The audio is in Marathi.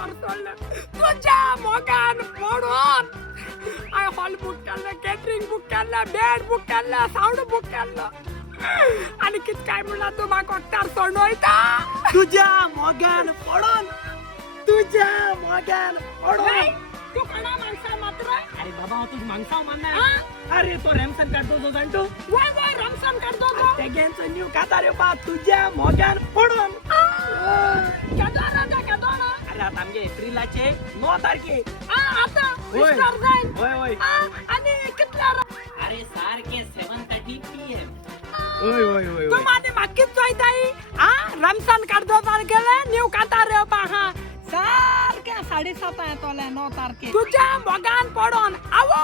कर सोडलं तुझ्या मोगान पडून आय हॉल बुक केलं कॅटरिंग बुक केलं बेड बुक केलं साऊंड बुक केलं आणि कित काय म्हणला तू माका तर सोडोयता तुझ्या मोग्यान पडून तू कोणा माणसा मात्र अरे बाबा तू माणसाव मानणार अरे तो रॅमसन काढतो जो जाणतो वाय रमसन करतो तो तेगेंचं न्यू काता रे बा तुझ्या मोग्यान पडून कदोना अरे आता आमगे एप्रिलाचे 9 तारखे आता होय. विस्तार जाईल होय आणि कितल्या अरे सारखे 7:30 PM होय तू माझी मागीच जायताई रमसन करतो तर गेले न्यू काता रे बा सारख्या 7:30 येतोले 9 तारखे तुझ्या मोगान पडून आवो